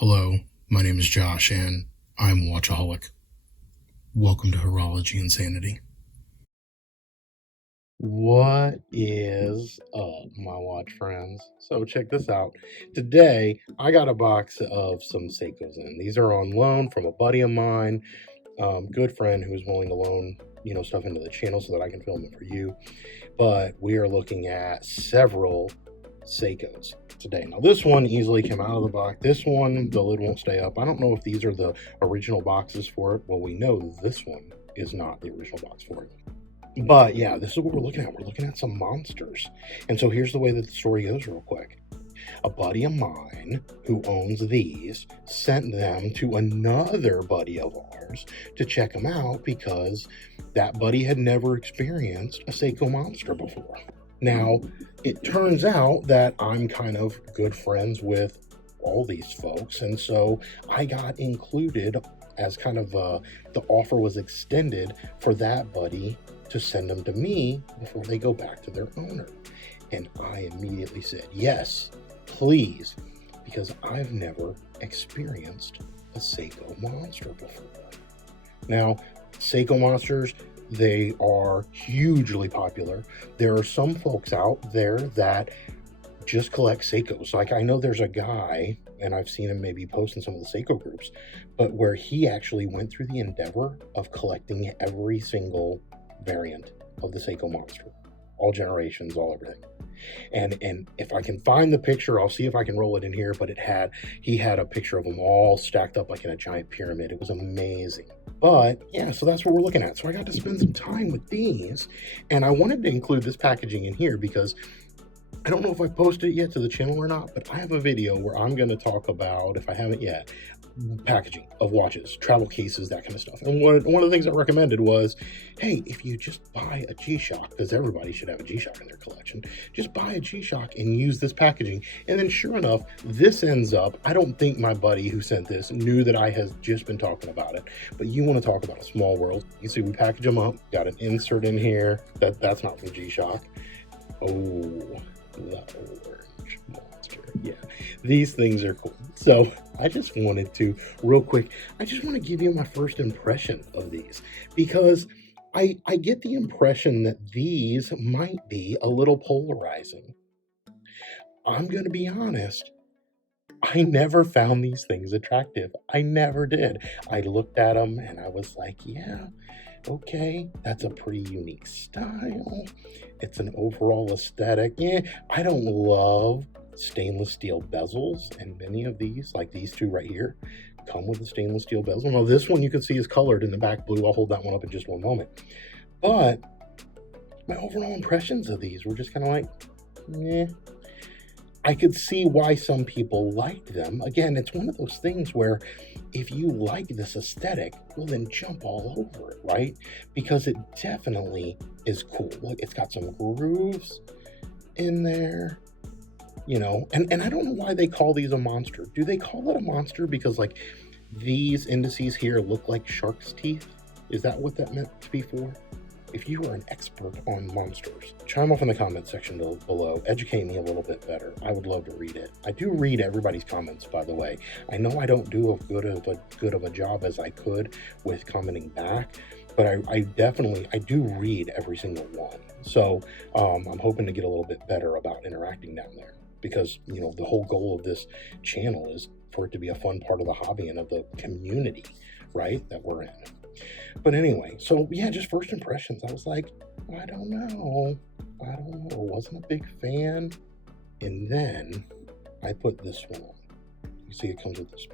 Hello, my name is Josh, and I'm a watchaholic. Welcome to Horology Insanity. What is up, my watch friends? So check this out. Today, I got a box of some Seikos in. These are on loan from a buddy of mine, good friend who's willing to loan, stuff into the channel so that I can film it for you. But we are looking at several Seikos today. Now, this one easily came out of the box. This one, the lid won't stay up. I don't know if these are the original boxes for it. Well, we know this one is not the original box for it. But yeah, this is what we're looking at. We're looking at some monsters. And so here's the way that the story goes real quick. A buddy of mine who owns these sent them to another buddy of ours to check them out because that buddy had never experienced a Seiko monster before. Now, it turns out that I'm kind of good friends with all these folks, and so I got included as kind of the offer was extended for that buddy to send them to me before they go back to their owner. And I immediately said, yes, please, because I've never experienced a Seiko monster before. Now, Seiko monsters, they are hugely popular. There are some folks out there that just collect Seikos. Like, I know there's a guy, and I've seen him maybe post in some of the Seiko groups, but where he actually went through the endeavor of collecting every single variant of the Seiko monster, all generations, all everything. And if I can find the picture, I'll see if I can roll it in here, but he had a picture of them all stacked up like in a giant pyramid. It was amazing. But yeah, so that's what we're looking at. So I got to spend some time with these, and I wanted to include this packaging in here because I don't know if I posted it yet to the channel or not, but I have a video where I'm going to talk about, if I haven't yet, packaging of watches, travel cases, that kind of stuff. And one of the things I recommended was, hey, if you just buy a G-Shock, because everybody should have a G-Shock in their collection, just buy a G-Shock and use this packaging. And then sure enough, this ends up, I don't think my buddy who sent this knew that I had just been talking about it, but you want to talk about a small world. You see, we package them up, got an insert in here, that's not from G-Shock. Oh, the orange monster. Yeah, these things are cool. So I just wanted to, real quick, I just want to give you my first impression of these because I get the impression that these might be a little polarizing. I'm going to be honest. I never found these things attractive. I never did. I looked at them and I was like, yeah, okay, that's a pretty unique style. It's an overall aesthetic. Yeah, I don't love stainless steel bezels, and many of these, like these two right here, come with a stainless steel bezel. Now, this one you can see is colored in the back blue. I'll hold that one up in just one moment. But my overall impressions of these were just kind of like, eh. I could see why some people liked them. Again, it's one of those things where if you like this aesthetic, well, then jump all over it, right? Because it definitely is cool. Look, it's got some grooves in there, and I don't know why they call these a monster. Do they call it a monster because, like, these indices here look like shark's teeth? Is that what that meant to be for? If you are an expert on monsters, chime off in the comment section below. Educate me a little bit better. I would love to read it. I do read everybody's comments, by the way. I know I don't do as good of a job as I could with commenting back, but I do read every single one. So I'm hoping to get a little bit better about interacting down there because, the whole goal of this channel is for it to be a fun part of the hobby and of the community, right, that we're in. But anyway, so yeah, just first impressions. I was like, I don't know. Wasn't a big fan. And then I put this one on. You see it comes with this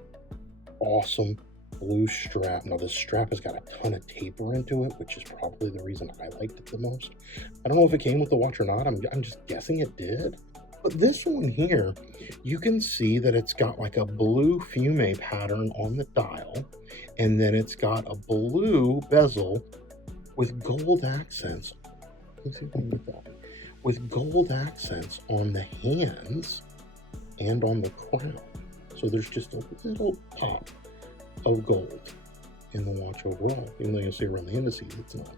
awesome blue strap. Now, this strap has got a ton of taper into it, which is probably the reason I liked it the most. I don't know if it came with the watch or not. I'm just guessing it did. But this one here, you can see that it's got like a blue fume pattern on the dial, and then it's got a blue bezel with gold accents. Let's see if I can get that. With gold accents on the hands and on the crown. So there's just a little pop of gold in the watch overall. Even though you'll see around the indices, it's not.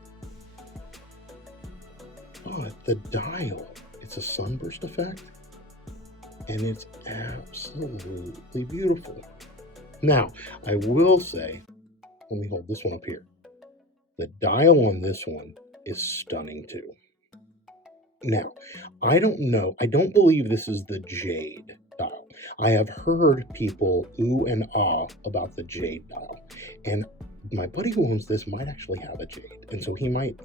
But the dial, it's a sunburst effect. And it's absolutely beautiful. Now, I will say, let me hold this one up here. The dial on this one is stunning too. Now, I don't know. I don't believe this is the Jade dial. I have heard people ooh and ah about the Jade dial, and my buddy who owns this might actually have a Jade, and so he might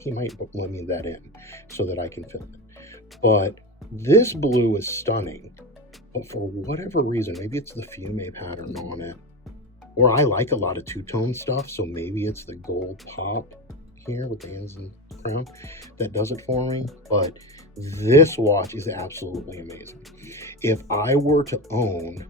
let me that in so that I can film it. But this blue is stunning, but for whatever reason, maybe it's the fume pattern on it, or I like a lot of two-tone stuff, so maybe it's the gold pop here with the hands and crown that does it for me. But this watch is absolutely amazing. If I were to own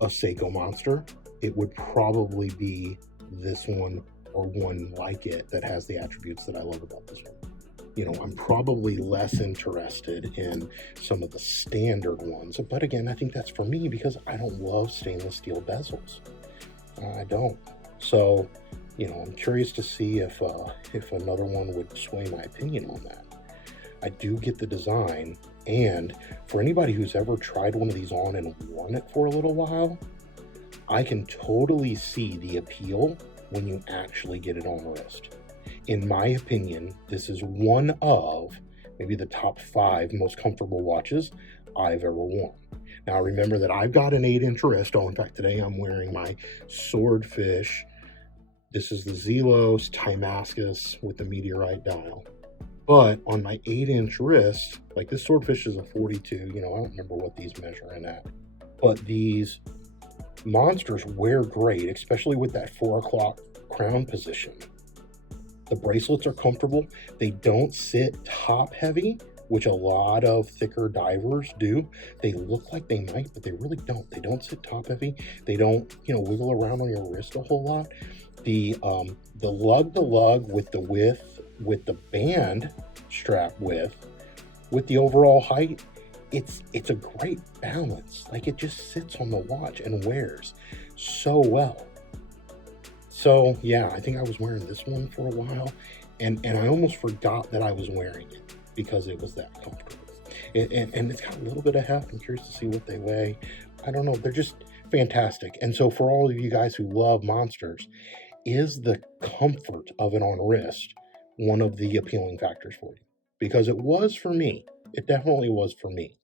a Seiko Monster, it would probably be this one or one like it that has the attributes that I love about this one. You know, I'm probably less interested in some of the standard ones, but again, I think that's for me because I don't love stainless steel bezels. I don't. So, you know, I'm curious to see if another one would sway my opinion on that. I do get the design, and for anybody who's ever tried one of these on and worn it for a little while, I can totally see the appeal when you actually get it on wrist. In my opinion, this is one of maybe the top 5 most comfortable watches I've ever worn. Now remember that I've got an 8-inch wrist. Oh, in fact, today I'm wearing my Swordfish. This is the Zelos Timascus with the Meteorite dial. But on my 8-inch wrist, like this Swordfish is a 42, you know, I don't remember what these measure in at, but these Monsters wear great, especially with that 4 o'clock crown position. The bracelets are comfortable. They don't sit top heavy, which a lot of thicker divers do. They look like they might, but they really don't. They don't sit top heavy. They don't, you know, wiggle around on your wrist a whole lot. The lug to lug with the width, with the band strap width, with the overall height, it's a great balance. Like it just sits on the watch and wears so well. So yeah, I think I was wearing this one for a while, and I almost forgot that I was wearing it because it was that comfortable. And it's got a little bit of heft. I'm curious to see what they weigh. I don't know. They're just fantastic. And so for all of you guys who love Monsters, is the comfort of it on wrist one of the appealing factors for you? Because it was for me. It definitely was for me.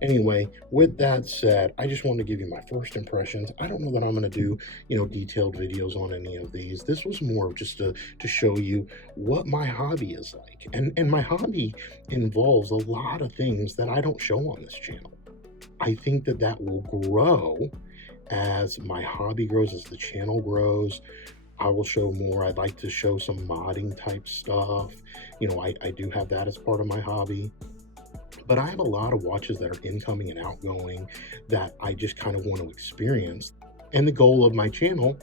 Anyway, with that said, I just wanted to give you my first impressions. I don't know that I'm going to do, you know, detailed videos on any of these. This was more just to show you what my hobby is like. And my hobby involves a lot of things that I don't show on this channel. I think that will grow as my hobby grows, as the channel grows. I will show more. I'd like to show some modding type stuff. You know, I do have that as part of my hobby. But I have a lot of watches that are incoming and outgoing that I just kind of want to experience. And the goal of my channel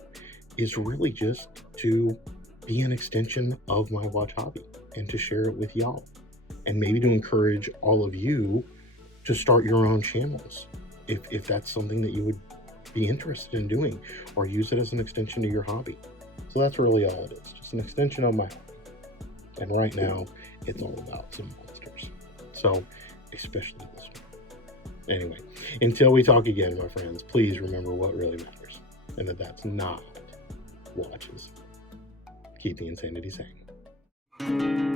is really just to be an extension of my watch hobby and to share it with y'all. And maybe to encourage all of you to start your own channels if that's something that you would be interested in doing, or use it as an extension to your hobby. So that's really all it is, just an extension of my hobby. And right now, it's all about some Monsters. So, especially this one. Anyway, until we talk again, my friends, please remember what really matters, and that's not watches. Keep the insanity sane.